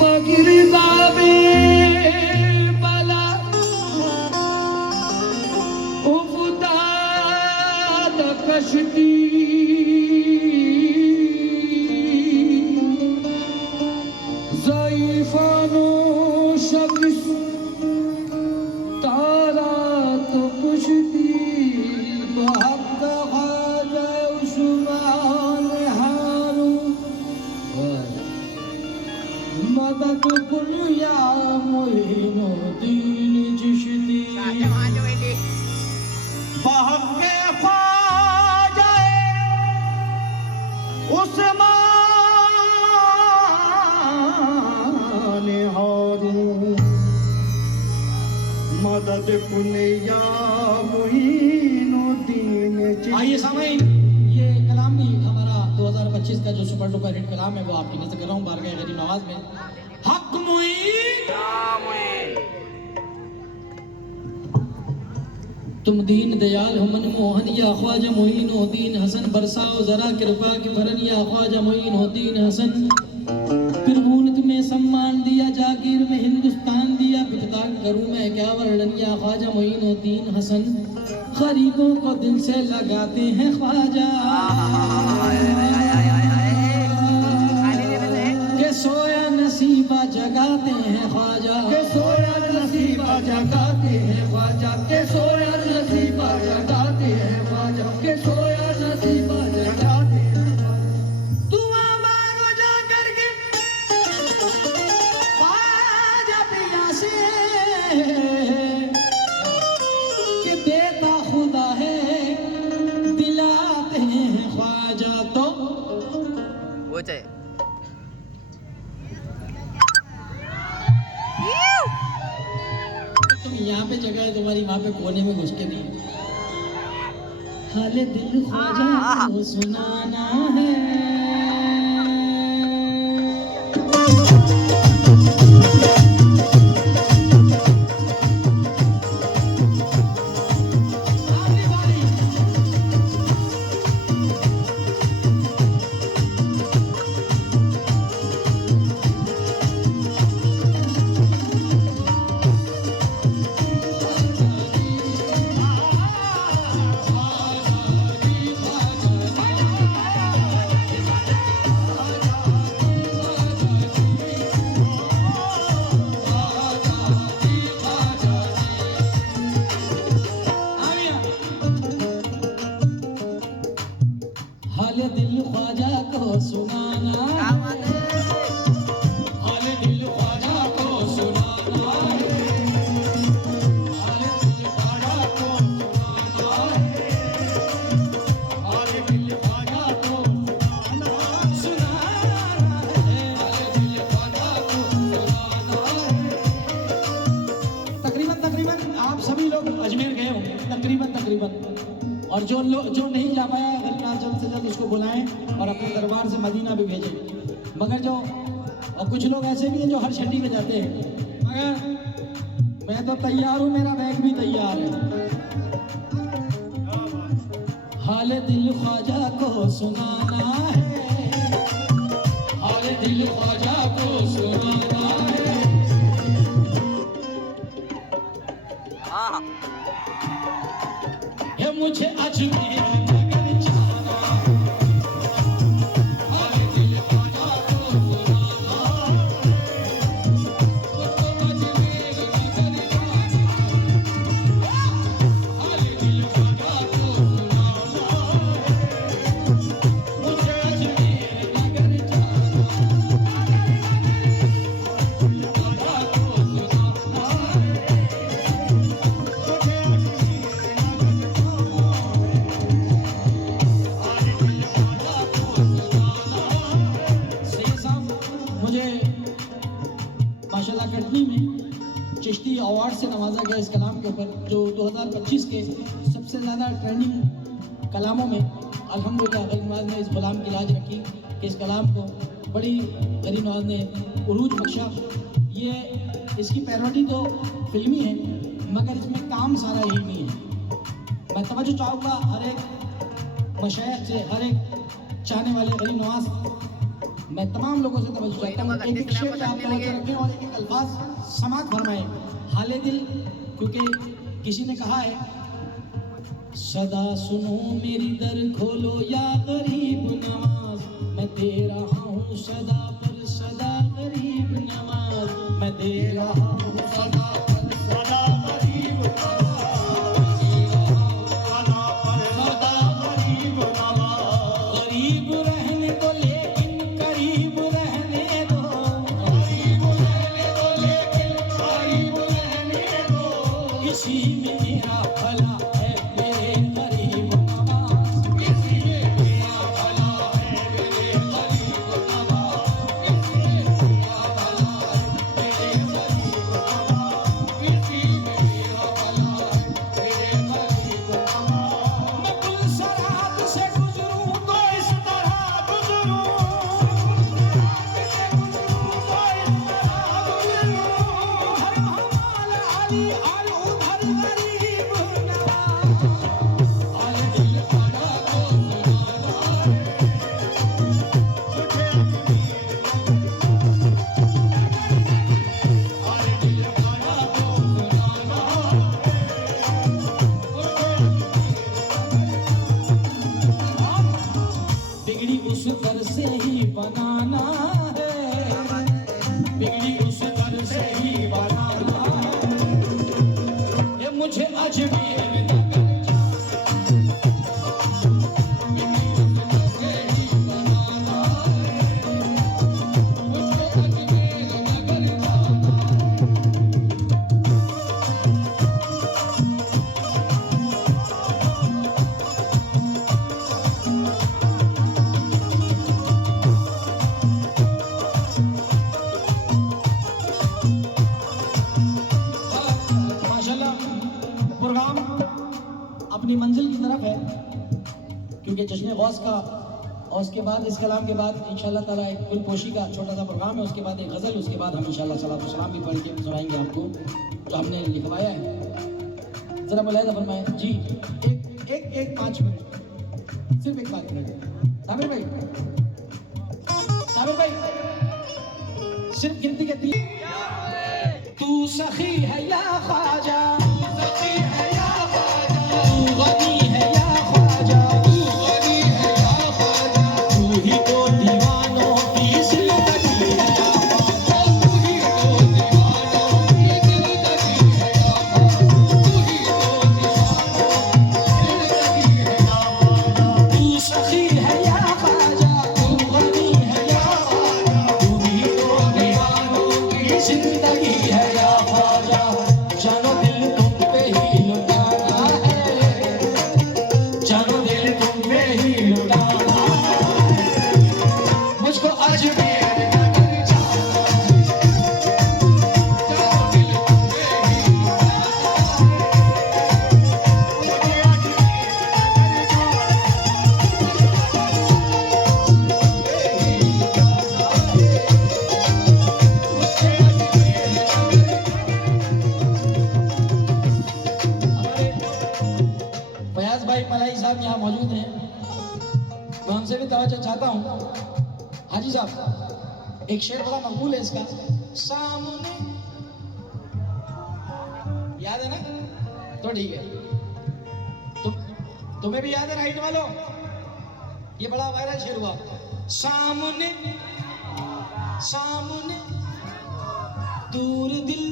बगिरदाबे बला उफुदाद कश्ती ज़ईफ़ानो शख्स तारा तो पुश्ती बहक़ ख़्वाजा उस्मान हारू मदद कुल या मोइनुद्दीन चिश्ती बहक़ ख्वाजा उस्मान हारू मदद कुल या मोइनुद्दीन चिश्ती। आइए सामईन, ये कलाम भी हमारा 2025 का जो सुपर डुपर हिट कलाम है वो आपकी नज़र कर रहा हूँ बारगाह गरीब नवाज में। हक मुईन तुम दीन दयाल हो मनमोहन या ख्वाजा मोइनुद्दीन हसन बरसाओ जरा कृपा की भरन या ख्वाजा मोइनुद्दीन हसन। फिरौन तुम्हें सम्मान दिया, जागीर में हिंदुस्तान दिया, बिता करूं मैं क्या वर्णन या ख्वाजा मोइनुद्दीन हसन। गरीबों को दिल से लगाते हैं ख्वाजा के सोया नसीबा जगाते हैं ख्वाजा के सोया नसीबा जगाते हैं ख्वाजा के सोया नसीबा जगाते हैं ख्वाजा के सोया नसीबा जगाते हैं। दुआ मांगो जा करके ख्वाजा पिया से कि देता खुदा है दिलाते हैं ख्वाजा। तो वो चाहिए तुम यहाँ पे जगह है तुम्हारी, वहाँ पे कोने में घुस के नहीं। हाले दिल ख्वाजा को सुनाना है। हाले दिल ख्वाजा को सुनाना है, हाले दिल ख्वाजा को सुनाना है, हाले दिल ख्वाजा को सुनाना है, हाले दिल ख्वाजा को सुनाना है, हाले दिल ख्वाजा को सुनाना है। तकरीबन आप सभी लोग अजमेर गए होंगे, तकरीबन और जो नहीं जा पाया अल्लाह जल्द से जल्द उसको बुलाएं और अपने दरबार से मदीना भी भेजें। मगर और कुछ लोग ऐसे भी हैं जो हर छठी में जाते हैं। मगर मैं तो तैयार हूँ, मेरा बैग भी तैयार है। हाले दिल ख्वाजा को सुनाना है, हाले दिल ख्वाजा को सुनाना है मुझे अजमेर नगर जाना, हाले दिल ख्वाजा को सुनाना है, मुझको अजमेर नगर जाना, हाले दिल ख्वाजा को सुनाना है, मुझे अजमेर नगर जाना, दिल ख्वाजा को सुनाना है, माशाल्लाह कटनी में चिश्ती अवार्ड से नवाजा गया इस कलाम के ऊपर, जो 2025 के सबसे ज़्यादा ट्रेंडिंग कलामों में अल्हम्दुलिल्लाह गरीब नवाज ने इस गुलाम की लाज रखी कि इस कलाम को बड़ी गरीब नवाज ने उरूज बख्शा। ये इसकी पैरोडी तो फिल्मी है मगर इसमें काम सारा यही नहीं है। मैं तवज्जो चाहूँगा हर एक मशाइख से, हर एक चाहने वाले गरीब नवाज मैं तमाम लोगों से तवज्जो चाहता हूँ, एक एक शेर पे आप तवज्जो रखें और एक एक अल्फाज समात फरमाएं, हाले दिल, क्योंकि किसी ने कहा है सदा सुनो मेरी दर खोलो या गरीब नवाज, मैं दे रहा हूँ सदा पर सदा गरीब नवाज, मैं दे रहा हूँ सदा पर सदा गरीब नवाज, गरीब रहने दो लेकिन करीब रहने दो, गरीब रहने दो लेकिन करीब रहने दो, इसी में मेरा भला है मेरे गरीब नवाज, इसी में मेरा भला है मेरे गरीब नवाज, इसी में मेरा भला है मेरे गरीब नवाज, इसी में मेरा भला है मेरे गरीब नवाज। मैं पुलसरात से गुजरूं तो इस तरह गुजरूं, उधर हमारा अली और उधर गरीब नवाज, और दिल बड़ा तो बिगड़ी उस दर से ही बनाना है, बिगड़ी उस दर से ही बनाना है, ये मुझे अजमेर नगर बिगड़ी उस दर से ही बनाना है, मुझे अजमेर नगर जाना है। माशाल्लाह प्रोग्राम अपनी मंजिल की तरफ है, क्योंकि जश्न गौस का और उसके बाद इस कलाम के बाद इंशाल्लाह ताला एक दिलपोशी का छोटा सा प्रोग्राम है, उसके बाद एक गज़ल, उसके बाद हम इंशाल्लाह सलातो सलाम भी पढ़ के सुनाएंगे आपको जो हमने लिखवाया है। ज़रा मुलाहिज़ा फरमाएं जी, एक 5 मिनट, सिर्फ एक 5 मिनट। साबिर भाई सिर्फ गिनती के 3। तू सखी है या ख्वाजा, तू सखी है या ख्वाजा, तू गनी है या ख्वाजा, तू गनी है या ख्वाजा, तू ही तो दीवानों की जिंदगी है या ख्वाजा, तू ही तो दीवानों की जिंदगी है या ख्वाजा, तू ही तो दीवानों की जिंदगी है या ख्वाजा, तू सखी है या ख्वाजा, तू गनी है या ख्वाजा, तू ही तो दीवानों की जिंदगी है या ख्वाजा, जानो दिल तुम पे ही लुटाना है, जानो दिल तुम पे ही लुटाना है, मुझको अजमेर नगर जाना है, जानो दिल तुम पे ही लुटाना है, मुझको अजमेर नगर फयाज भाई मलाई साहब यहाँ मौजूद हैं, मैं उनसे भी तवज्जो चाहता हूँ। हाजी साहब एक शेर बड़ा मकबूल है इसका, सामने, याद है ना? तो ठीक है, तुम्हें भी याद है राइट वालों? ये बड़ा वायरल शेर हुआ, सामने सामने दूर दिल,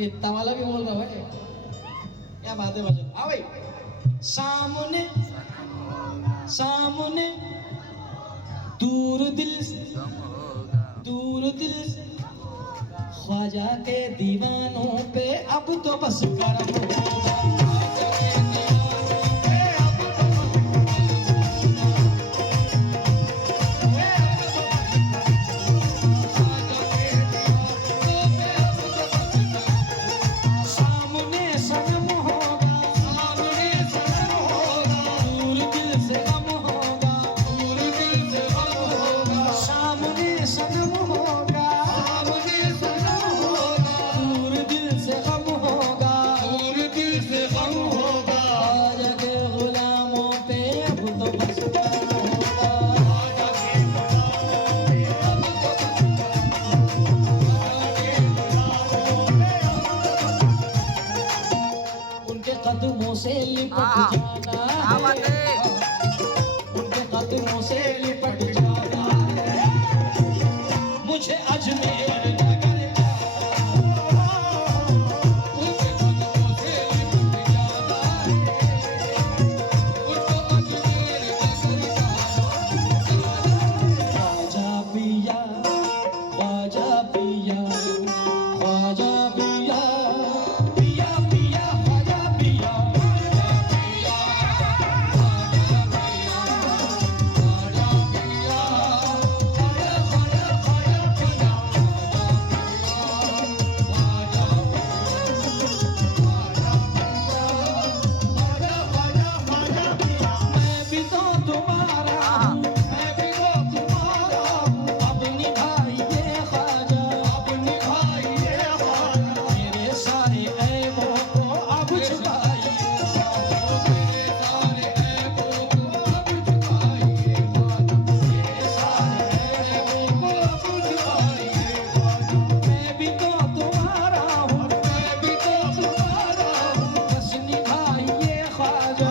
ये तवाला भी बोल रहा है, क्या बात है मजा। हाँ भाई, सामने सामने दूर दिल ख्वाजा के दीवानों पे अब तो बस करम होगा, ख्वाजा के दीवानों पे अब तो सामने सनम होगा, सामने सनम होगा, दूर दिल से गम होगा, दूर दिल से गम होगा, सामने सनम होगा, सामने सनम होगा, दूर दिल से गम होगा, दूर दिल से गम से लिपट जाना क्या बात है, है। उनके कदमों से लिपट जाना है, मुझे अजमेर नगर जाना, उनके कदमों से लिपट जाना है, उनको अजमेर नगर जाना। ख्वाजा पिया, ख्वाजा पिया, ख्वाजा पिया, पिया पिया ख्वाजा पिया, मैं भी तो तुम्हारा हूँ, मैं भी तो तुम्हारा हूँ, अब निभाइए ख्वाजा, अब निभाइए ख्वाजा, मेरे सारे ऐबों को अब छुपाइए, मेरे सारे ऐबों को अब छुपाइए ख्वाजा, मेरे सारे ऐबों को अब छुपाइए ख्वाजा, मैं भी तो तुम्हारा हूँ, मैं भी तो तुम्हारा हूँ, बस निभाइए ख्वाजा,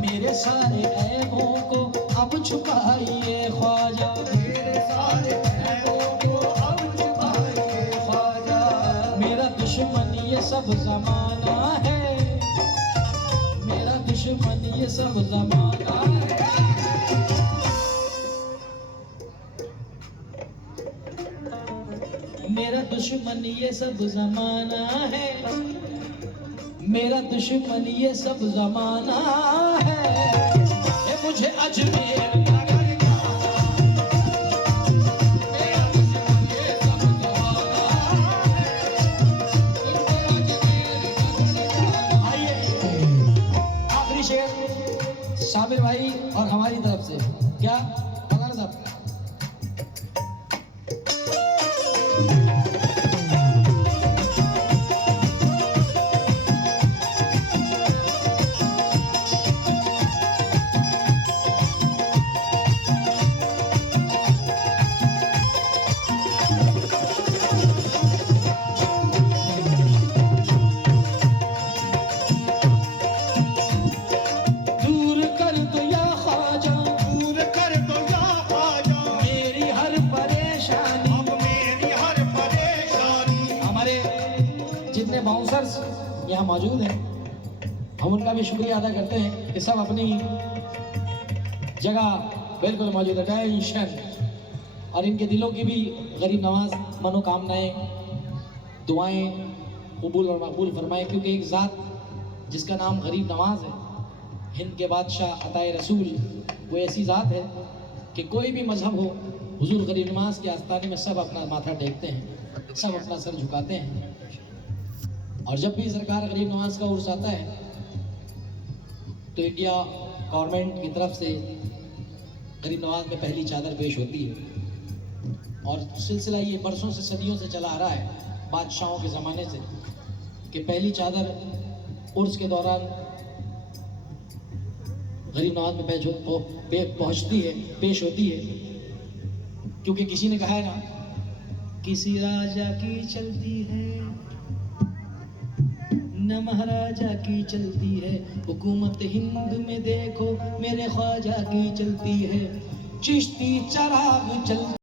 मेरे सारे ऐबों को अब छुपाइए ख्वाजा, मेरे सारे ऐबों को अब छुपाइए ख्वाजा, मेरा दुश्मन ये सब जमाना है, मेरा दुश्मन ये सब जमाना है। मेरा दुश्मन ये सब जमाना है, मेरा दुश्मन ये सब जमाना है, ये मुझे अजमेर नगर जाना, मेरा दुश्मन ये सब जमाना है, मुझे अजमेर नगर जाना। आइए आखिरी शेर साबिर भाई और हमारी तरफ से, क्या मौलाना साहब? दूर कर दो या ख्वाजा, दूर कर दो या ख्वाजा, मेरी हर परेशानी। अब मेरी हर परेशानी। हमारे जितने बाउंसर्स यहाँ मौजूद हैं, हम उनका भी शुक्रिया अदा करते हैं कि सब अपनी जगह बिल्कुल मौजूद है। टेंशन और इनके दिलों की भी गरीब नवाज मनोकामनाएं दुआएं कबूल और मकबूल फरमाएं, क्योंकि एक ज़ात जिसका नाम गरीब नवाज है, हिंद के बादशाह अताए रसूल, वो ऐसी ज़ात है कि कोई भी मजहब हो, हुजूर गरीब नवाज के आस्ताने में सब अपना माथा टेकते हैं, सब अपना सर झुकाते हैं। और जब भी सरकार गरीब नवाज का उर्स आता है तो इंडिया गवर्नमेंट की तरफ से गरीब नवाज में पहली चादर पेश होती है। और सिलसिला ये बरसों से सदियों से चला आ रहा है, बादशाहों के ज़माने से, कि पहली चादर उर्स के दौरान गरीब नवाज में पहुंचती है, पेश होती है, क्योंकि किसी ने कहा है ना, किसी राजा की चलती है न महाराजा की चलती है, हुकूमत हिंद में देखो मेरे ख्वाजा की चलती है, चिश्ती चराग चलती